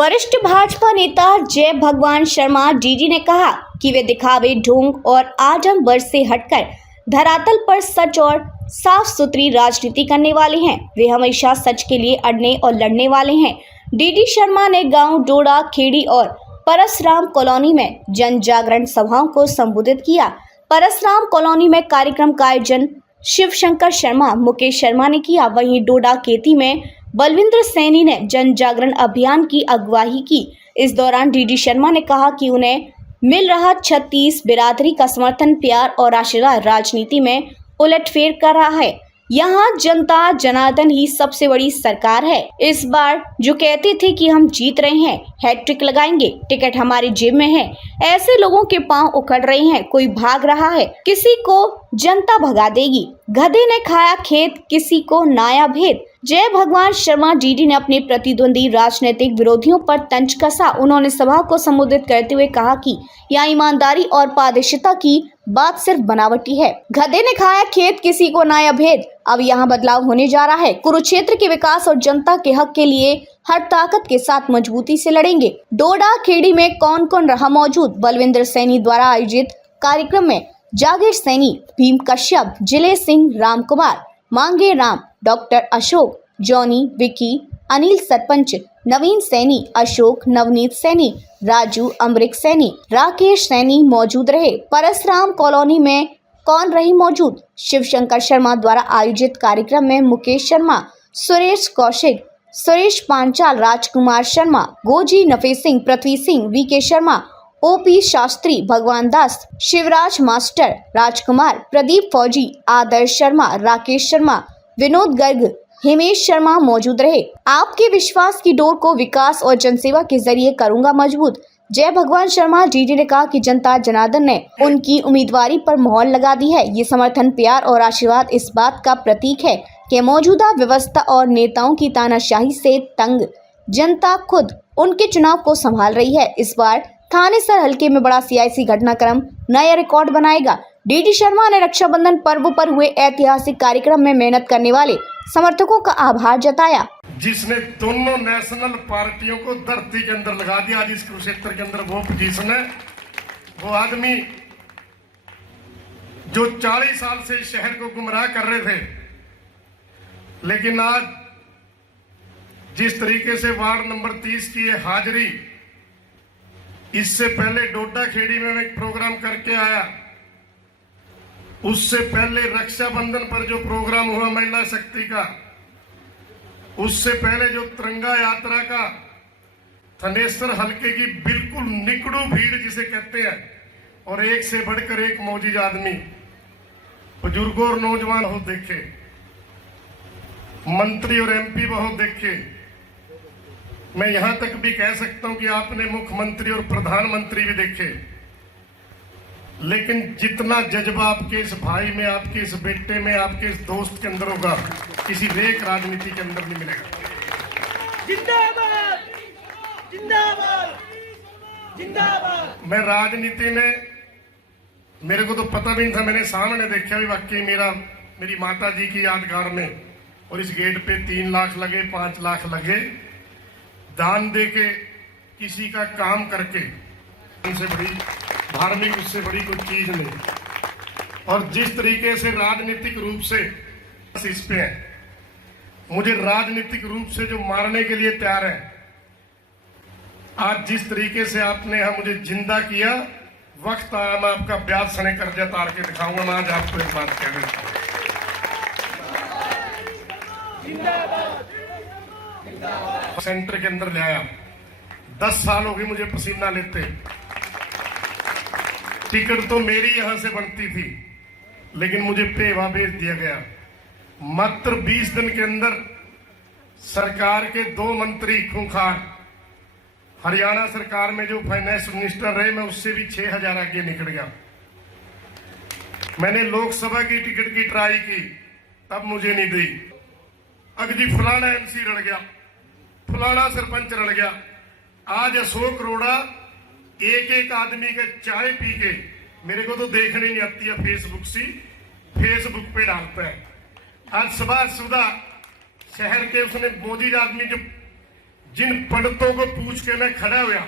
वरिष्ठ भाजपा नेता जय भगवान शर्मा डीडी ने कहा कि वे दिखावे, ढोंग और आडंबर से हटकर धरातल पर सच और साफ सुथरी राजनीति करने वाले हैं। वे हमेशा सच के लिए अड़ने और लड़ने वाले हैं। डीडी शर्मा ने गांव डोडा खेड़ी और परसराम कॉलोनी में जन जागरण सभाओं को संबोधित किया। परसराम कॉलोनी में कार्यक्रम का आयोजन शिवशंकर शर्मा, मुकेश शर्मा ने किया। वहीं डोडा खेती में बलविंद्र सैनी ने जन जागरण अभियान की अगुवाई की। इस दौरान डीडी शर्मा ने कहा कि उन्हें मिल रहा 36 बिरादरी का समर्थन, प्यार और आशीर्वाद राजनीति में उलटफेर कर रहा है। यहाँ जनता जनार्दन ही सबसे बड़ी सरकार है। इस बार जो कहते थे कि हम जीत रहे हैं, हैट्रिक लगाएंगे, टिकट हमारी जेब में है, ऐसे लोगों के पांव उखड़ रहे हैं। कोई भाग रहा है, किसी को जनता भगा देगी। गधे ने खाया खेत, किसी को नाया भेद। जय भगवान शर्मा डीडी ने अपने प्रतिद्वंदी राजनीतिक विरोधियों पर तंज कसा। उन्होंने सभा को संबोधित करते हुए कहा कि यहाँ ईमानदारी और पारदर्शिता की बात सिर्फ बनावटी है। गधे ने खाया खेत, किसी को नाया भेद। अब यहाँ बदलाव होने जा रहा है। कुरुक्षेत्र के विकास और जनता के हक के लिए हर ताकत के साथ मजबूती से लड़ेंगे। डोडा खेड़ी में कौन कौन रहा मौजूद? बलविंद्र सैनी द्वारा आयोजित कार्यक्रम में जागीर सैनी, भीम कश्यप, जिले सिंह, राम कुमार, मांगे राम, डॉक्टर अशोक, जॉनी, विकी, अनिल सरपंच, नवीन सैनी, अशोक, नवनीत सैनी, राजू, अमरिक सैनी, राकेश सैनी मौजूद रहे। परसराम कॉलोनी में कौन रही मौजूद? शिवशंकर शर्मा द्वारा आयोजित कार्यक्रम में Mukesh Sharma, Suresh Kaushik, Suresh Panchal, Rajkumar Sharma, goji, Nafe Singh, Prithvi Singh, VK Sharma, OP Shastri, भगवान दास, शिवराज मास्टर, राजकुमार, प्रदीप फौजी, आदर्श शर्मा, राकेश शर्मा, विनोद गर्ग, हिमेश शर्मा मौजूद रहे। आपके विश्वास की डोर को विकास और जनसेवा के जरिए करूंगा मजबूत। जय भगवान शर्मा डीडी ने कहा कि जनता जनार्दन ने उनकी उम्मीदवारी पर मोहर लगा दी है। ये समर्थन, प्यार और आशीर्वाद इस बात का प्रतीक है कि मौजूदा व्यवस्था और नेताओं की तानाशाही से तंग जनता खुद उनके चुनाव को संभाल रही है। इस बार थानेसर हल्के में बड़ा सियासी घटनाक्रम नया रिकॉर्ड बनाएगा। डीडी शर्मा ने रक्षाबंधन पर्व पर हुए ऐतिहासिक कार्यक्रम में मेहनत करने वाले समर्थकों का आभार जताया, जिसने दोनों नेशनल पार्टियों को धरती के अंदर लगा दिया। आज इस कुरुक्षेत्र के अंदर वो पोजीशन है, वो आदमी जो 40 साल से शहर को गुमराह कर रहे थे, लेकिन आज जिस तरीके से वार्ड नंबर 30 की ये हाजिरी, इससे पहले डोडा खेड़ी में मैं एक प्रोग्राम करके आया, उससे पहले रक्षाबंधन पर जो प्रोग्राम हुआ महिला शक्ति का, उससे पहले जो तिरंगा यात्रा का, थानेसर हल्के की बिल्कुल निकड़ू भीड़ जिसे कहते हैं, और एक से बढ़कर एक मौजूद आदमी, बुजुर्गों और नौजवान बहुत देखे, मंत्री और एमपी बहुत देखे। मैं यहां तक भी कह सकता हूं कि आपने मुख्यमंत्री और प्रधानमंत्री भी देखे, लेकिन जितना जज्बा आपके इस भाई में, आपके इस बेटे में, आपके इस दोस्त के अंदर होगा, किसी रेक राजनीति के अंदर नहीं मिलेगा। जिंदाबाद, जिंदाबाद, जिंदाबाद। मैं राजनीति में, मेरे को तो पता भी नहीं था, मैंने सामने देखा भी वाकई मेरी माता जी की यादगार में, और इस गेट पे 3 लाख लगे, 5 लाख लगे, दान दे के, किसी का काम करके, उनसे बड़ी धार्मिक, उससे बड़ी कोई चीज नहीं। और जिस तरीके से राजनीतिक रूप से इस पे है, मुझे राजनीतिक रूप से जो मारने के लिए तैयार है, आज जिस तरीके से आपने यहाँ मुझे जिंदा किया, वक्त आया मैं आपका ब्याज सने कर्जा तार के दिखाऊंगा। मैं आज आपको एक बात कह रहा हूं, सेंटर के अंदर ले आया, 10 साल हो गए मुझे पसीना लेते। टिकट तो मेरी यहां से बनती थी, लेकिन मुझे पेवा भेज दिया गया। मात्र 20 दिन के अंदर सरकार के 2 मंत्री खूंखार, हरियाणा सरकार में जो फाइनेंस मिनिस्टर रहे, मैं उससे भी 6000 आगे निकल गया। मैंने लोकसभा की टिकट की ट्राई की, तब मुझे नहीं दी। अगजी फलाना एमसी रड़ गया, फलाना सरपंच रड़ गया। आज अशोक रोड़ा एक एक आदमी के चाय पी के, मेरे को तो देखने नहीं आती है, फेसबुक पे डालता है। आज सुबह शहर के उसने मौजूद आदमी जो जिन पंडितों को पूछ के मैं खड़ा हुआ,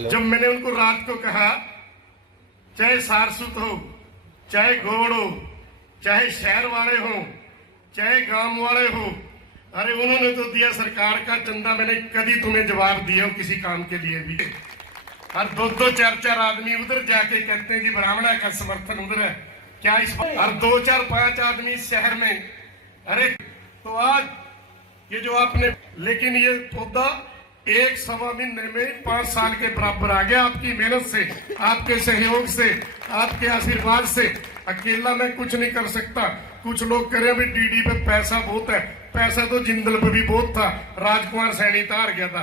जब मैंने उनको रात को कहा, चाहे सारसूत हो, चाहे गोड़ हो, चाहे शहर वाले हो, चाहे गांव वाले हो, अरे उन्होंने तो दिया सरकार का चंदा, मैंने कभी तुम्हें जवाब दिया हो किसी काम के लिए भी? और दो चार चार आदमी उधर जाके कहते हैं कि ब्राह्मणा का समर्थन उधर है क्या इस, और 2 4 5 आदमी शहर में, अरे तो आज ये जो आपने, लेकिन ये पौधा 1-1.25 महीने में 5 साल के बराबर आ गया, आपकी मेहनत से, आपके सहयोग से, आपके आशीर्वाद से। अकेला मैं कुछ नहीं कर सकता। कुछ लोग कह रहे हैं डीडी पे पैसा बहुत है, पैसा तो जिंदल पे भी बहुत था, राजकुमार सैनी तो हार गया था।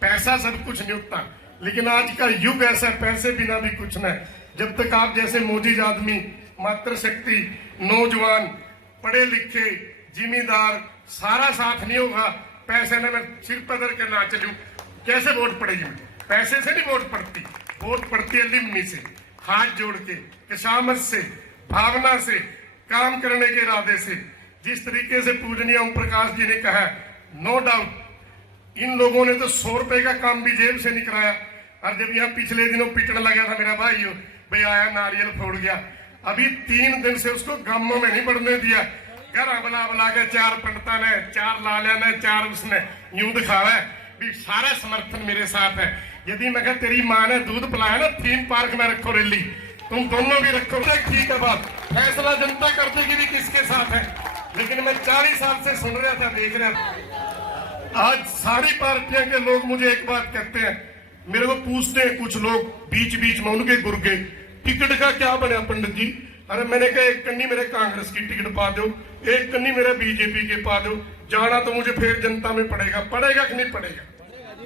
पैसा सब कुछ नहीं होता, लेकिन आज का युग ऐसा, पैसे बिना भी कुछ नहीं। जब तक आप जैसे मोदी आदमी, मातृशक्ति, नौजवान, पढ़े लिखे, जिम्मेदार सारा साथ नहीं होगा, पैसे ने मैं सिर पकड़ के ना चलूं, कैसे वोट पड़ेगी? पैसे से नहीं वोट पड़ती, वोट पड़ती है लिम्मी से, हाथ जोड़ के, किसामत से, भावना से, काम करने के इरादे से। जिस तरीके से पूजनीय ओम प्रकाश जी ने कहा, नो डाउट इन लोगों ने तो 100 रुपए का काम भी जेब से नहीं कराया। और जब यहाँ पिछले दिनों पिटने लगा था मेरा भाई, भाई आया नारियल फोड़ गया, अभी 3 दिन से उसको गांवों में नहीं बढ़ने दिया। घर बुला बुला के 4 पंडिता ने, 4 लालिया ने, 4 उसने यूं दिखावा है भी सारा समर्थन मेरे साथ है। यदि मैं कहा तेरी माँ ने दूध पिलाया ना, थीम पार्क में रखो रैली, तुम दोनों भी रखो, ठीक है बात, फैसला जनता कर देगी भी किसके साथ है। लेकिन मैं 40 साल से सुन रहा था, देख रहा था। आज सारी पार्टियां के लोग मुझे एक बात कहते हैं, मेरे को पूछते हैं कुछ लोग बीच बीच में, उनके गुर्गे टिकट का क्या बना पंडित जी? अरे मैंने कहा एक कन्नी मेरे कांग्रेस की टिकट पा दो, एक कन्नी मेरे बीजेपी के पा दो, जाना तो मुझे फिर जनता में पड़ेगा, पड़ेगा कि नहीं पड़ेगा?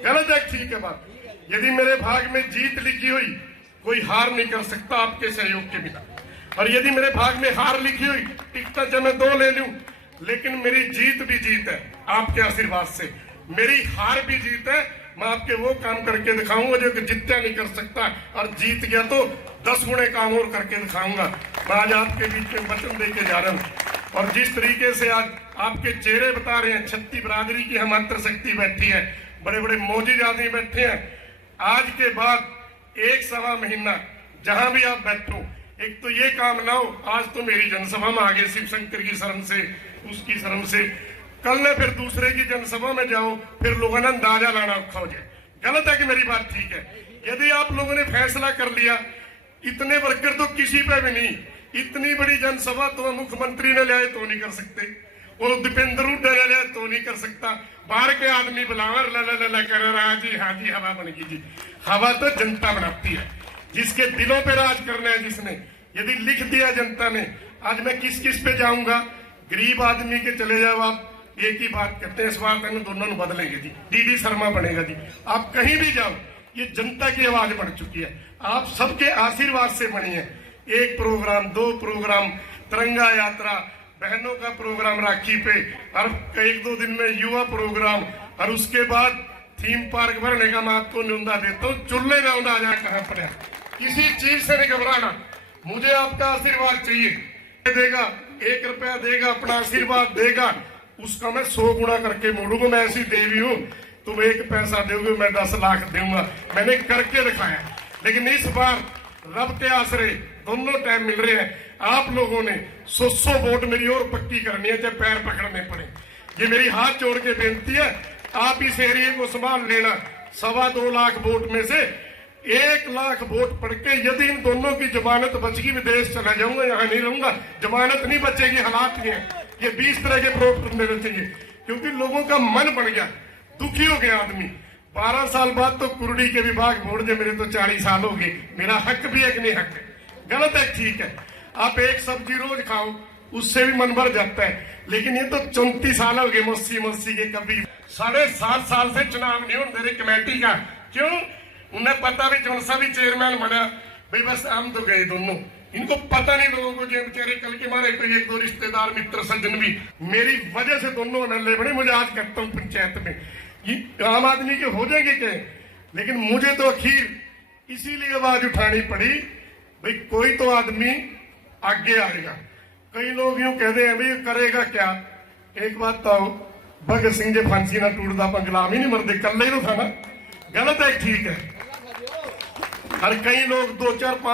गलत है, ठीक है बात। यदि मेरे भाग में जीत लिखी हुई, कोई हार नहीं कर सकता आपके सहयोग के बिना। और यदि मेरे भाग में हार लिखी हुई, टिकट चाहे मैं 2 ले लूं, लेकिन मेरी जीत भी जीत है आपके आशीर्वाद से, मेरी हार भी जीत है। मैं आपके वो काम करके दिखाऊंगा जो कि जितना नहीं कर सकता, और जीत गया तो 10 गुणे काम और करके दिखाऊंगा। मैं आज आपके बीच में वचन दे के जा रहा हूँ। और जिस तरीके से आज आपके चेहरे बता रहे हैं, 36 बिरादरी की हम मातृशक्ति बैठी है, बड़े बड़े मौजूद आदमी बैठे हैं। आज के बाद 1-1.25 महीना जहां भी आप बैठो, एक तो ये काम ना हो, आज तो मेरी जनसभा में आगे शिव शंकर की शरण से, उसकी शरण से, कल ने फिर दूसरे की जनसभा में जाओ, फिर लोगों ने अंदाजा लाना औखा हो जाए। गलत है कि मेरी बात ठीक है? यदि आप लोगों ने फैसला कर लिया, इतने वर्कर तो किसी पे भी नहीं, इतनी बड़ी जनसभा तो मुख्यमंत्री ने लिया तो नहीं कर सकते, और दीपेंद्र हुड्डा ने लिया तो नहीं कर सकता, बाहर के आदमी बुलावर ला कर रहा जी, हाँ जी हवा बनेगी जी। हवा तो जनता बनाती है, जिसके दिलों पे राज करना है जिसने। यदि लिख दिया जनता ने, आज मैं किस किस पे जाऊंगा? गरीब आदमी के चले जाओ आप, एक ही बात कहते हैं, इस बार दोनों ने बदलेंगे जी, डीडी शर्मा बनेगा जी। आप कहीं भी जाओ, ये जनता की आवाज बढ़ चुकी है, आप सबके आशीर्वाद से बनी है। 1 प्रोग्राम, 2 प्रोग्राम, तिरंगा यात्रा, बहनों का प्रोग्राम राखी पे, और 1-2 दिन में युवा प्रोग्राम, और उसके बाद थीम पार्क भरने का मैं आपको न्यूनता देता हूँ। चुल्ले में आ जाए कहाँ पड़ा, किसी चीज से नहीं घबराना, मुझे आपका आशीर्वाद चाहिए। देगा 1 रुपया देगा, अपना आशीर्वाद देगा, उसका मैं 100 गुना करके मोड़ूंगा। मैं ऐसी देवी हूँ, तुम 1 पैसा दोगे मैं 10 लाख दूंगा, मैंने करके दिखाया। लेकिन इस बार रब के आसरे दोनों टाइम मिल रहे हैं, आप लोगों ने 100 वोट मेरी और पक्की करनी है, चाहे पैर पकड़ने पड़े। ये मेरी हाथ जोड़ के बेनती है, आप इस एरिया को संभाल लेना। 2.25 लाख वोट में से 1 लाख वोट पड़ के यदि इन दोनों की जमानत बच गई, विदेश चला जाऊंगा, यहाँ नहीं रहूंगा। जमानत नहीं बचेगी, हालात ये है। ये 20 तरह के प्रोग्राम देने चाहिए, क्योंकि लोगों का मन बढ़ गया, दुखी हो गया आदमी। 12 साल बाद तो कुर्डी के विभाग वोट दे, मेरे तो 40 साल हो गए, मेरा हक भी है कि नहीं हक है? गलत है, ठीक है। आप एक सब्जी रोज खाओ, उससे भी मन भर जाता है, लेकिन ये तो 34 साल हो गए मस्सी के, कभी 7.5 साल से चुनाव नहीं होने दे रही कमेटी का। क्यों? उन्हें पता भी कौन सा भी चेयरमैन बना, भाई बस हम तो गए दोनों, इनको पता नहीं लोगों को, जो बेचारे कल के मारे कोई 1-2 रिश्तेदार मित्र सज्जन भी मेरी वजह से दोनों नल्ले बड़े। मुझे आज कहता हूँ पंचायत में ये आम आदमी के हो जाएंगे क्या, लेकिन मुझे तो आखिर इसीलिए आवाज उठानी पड़ी, भाई कोई तो आदमी आगे आएगा। कई लोग यूं कहते हैं भाई करेगा क्या? एक बात तो भगत सिंह जे फांसी ना टूटदा ਆਪਾਂ गुलाम ही नहीं मरदे कल्ले ही तो था ना गलत है ठीक है हर कई लोग 2 4 5